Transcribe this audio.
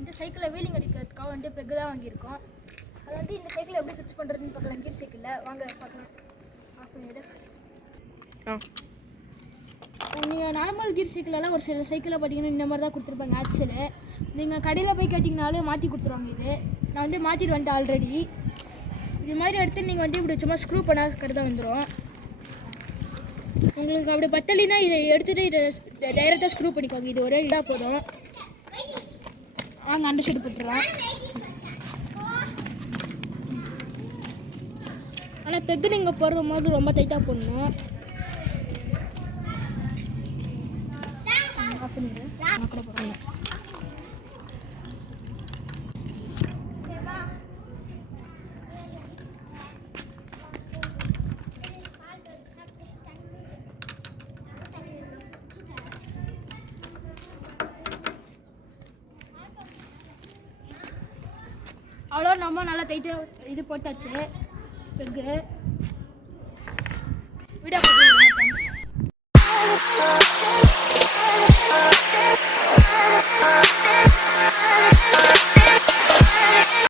வந்து சைக்கிளில் வீலிங் அடிக்கிறதுக்காக வந்துட்டு பெக்கு தான் வாங்கியிருக்கோம். அது வந்து இந்த சைக்கிளை எப்படி ஃபிக்ஸ் பண்ணுறதுன்னு பார்க்கலாம். கீர் சைக்கிளில் வாங்க பார்க்கலாம். ஆஃப் பண்ணிடு. நீங்கள் நார்மல் கீர் சைக்கிளெல்லாம் ஒரு சில சைக்கிளில் பார்த்தீங்கன்னா இந்த மாதிரி தான் கொடுத்துருப்பாங்க ஆக்சல். நீங்கள் கடையில் போய் கேட்டிங்கனாலும் மாற்றி கொடுத்துருவாங்க. இது நான் வந்து மாற்றிட்டு வந்துட்டேன் ஆல்ரெடி. இது மாதிரி எடுத்து நீங்கள் வந்து இப்படி சும்மா ஸ்க்ரூ பண்ணால் கரெக்டாக வந்துடும். உங்களுக்கு அப்படி பத்தலைன்னா இதை எடுத்துகிட்டு இதை டைரெக்டாக ஸ்க்ரூ பண்ணிக்கோங்க. இது ஒரே இதாக போதும். வாங்க அந்த சைடு போட்டுடலாம். ஆனால் பெக்கு நீங்கள் போடுற போது ரொம்ப டைட்டாக போடணும். ஆஃப் பண்ணிடு. நான் கூட போடுறேன். அவ்வளோ நம்ம நல்லா டைட்டாக இது போட்டாச்சு பெக்கு. வீடியோ பார்த்து